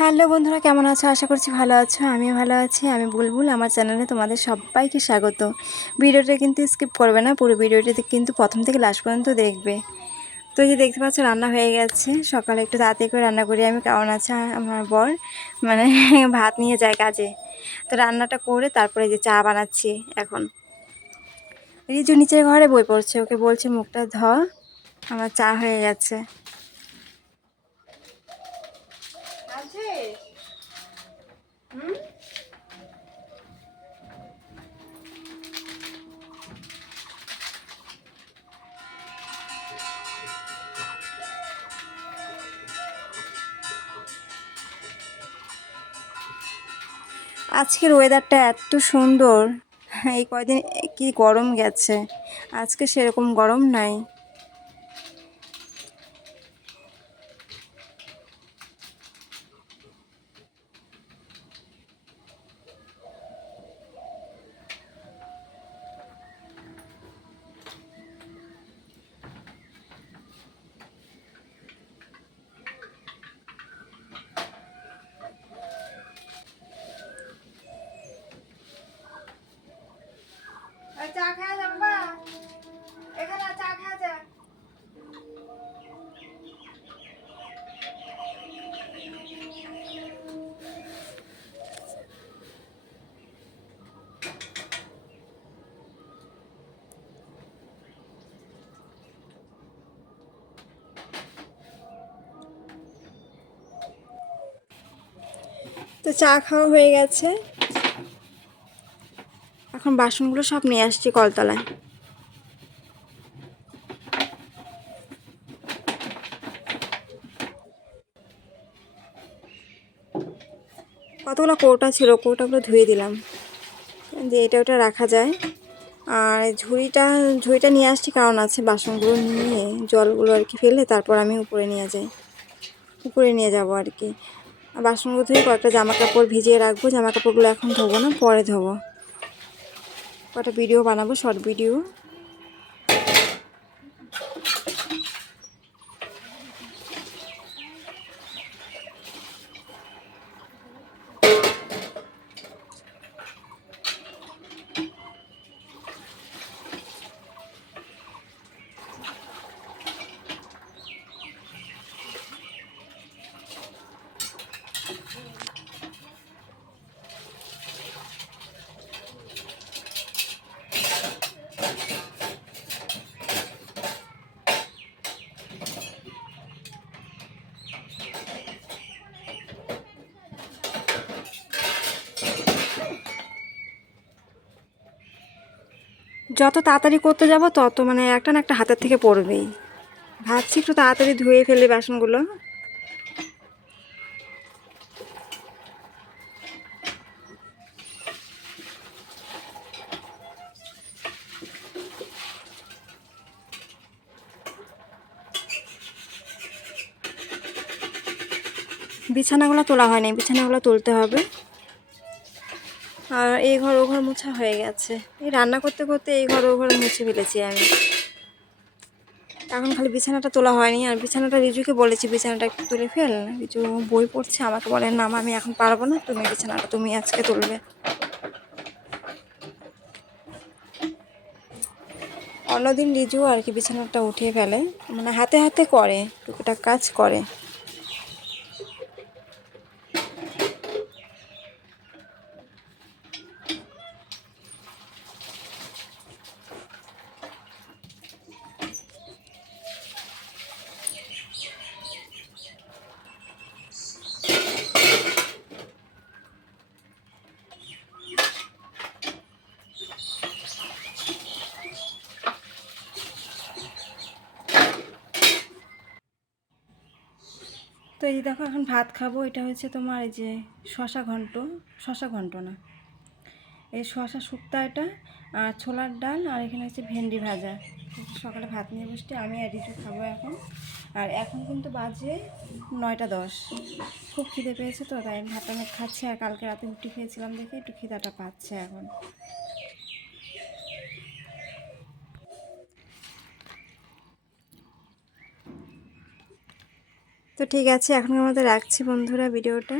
Hello বন্ধুরা, কেমন আছো? আশা করছি ভালো আছো। আমিও ভালো আছি। আমি বুলবুল, আমার চ্যানেলে তোমাদের সবাইকে স্বাগত। ভিডিওটা কিন্তু স্কিপ করবে না, পুরো ভিডিওটিতে কিন্তু প্রথম থেকে লাস্ট পর্যন্ত দেখবে। তো যে দেখতে পাচ্ছ, রান্না হয়ে গেছে। সকালে একটু তাড়াতাড়ি করে রান্না করি। আমি কারণ আছে? আমার বর মানে ভাত নিয়ে যায় কাজে। তো রান্নাটা করে তারপরে যে চা বানাচ্ছি এখন। রিজু নিচের ঘরে বই পড়ছে, ওকে বলছে মুখটা ধ। আমার চা হয়ে গেছে। আজকের ওয়েদারটা এত সুন্দর। এই কয়দিন কি গরম গেছে? আজকে সেরকম গরম নাই চা খাওয়া যাবে বা এখানে চা খাওয়া যায় তো চা খাওয়া হয়ে গেছে। এখন বাসনগুলো সব নিয়ে আসছি কলতলায়। কতগুলো কৌটা ছিল? কৌটাগুলো ধুয়ে দিলাম। যে এটা ওটা রাখা যায়। আর ঝুড়িটা ঝুড়িটা নিয়ে আসছি কারণ আছে বাসনগুলো নিয়ে জলগুলো আর কি ফেলে তারপর আমি উপরে নিয়ে যাই। উপরে নিয়ে যাব আর কি। বাসনগুলো ধুয়ে কয়েকটা জামা কাপড় ভিজিয়ে রাখব। জামা কাপড়গুলো এখন ধোবো না, পরে ধোবো। কটা ভিডিও বানাবো শর্ট ভিডিও যত তাড়াতাড়ি করতে যাব, তত মানে একটা না একটা হাতের থেকে পড়বেই। ভাবছি একটু তাড়াতাড়ি ধুয়ে ফেলি বাসনগুলো। বিছানাগুলো তোলা হয়নি, বিছানাগুলো তুলতে হবে। আর এই ঘর, ও ঘর মোছা হয়ে গেছে। এই রান্না করতে করতে এই ঘর, ও ঘর মুছে ফেলেছি আমি। এখন খালি বিছানাটা তোলা হয়নি। আর বিছানাটা রিজুকে বলেছি, বিছানাটা একটু তুলে ফেল। রিজু বই পড়ছে, আমাকে বলে, না আমি এখন পারব না, তুমি বিছানাটা, তুমি আজকে তুলবে। অন্যদিন রিজু আর কি বিছানাটা উঠিয়ে ফেলে। মানে হাতে হাতে করে, টুকটাক কাজ করে। তো এই দেখো, এখন ভাত খাব। এটা হচ্ছে তোমার এই যে শশা ঘন্ট। শশা ঘন্ট না। এই শশা শুক্তা এটা, আর ছোলার ডাল, আর এখানে হচ্ছে ভেন্ডি ভাজা। সকালে ভাত নিয়ে বসতে আমি আর রিজু খাব এখন। আর এখন কিন্তু বাজে নয়টা দশ। খুব খিদে পেয়েছে তো, তাই ভাতটা আমি খাচ্ছি, আর কালকে রাতে রুটি খেয়েছিলাম দেখে একটু খিদাটা পাচ্ছে এখন। তো ঠিক আছে এখনকার আমাদের রাখছি বন্ধুরা ভিডিওটা।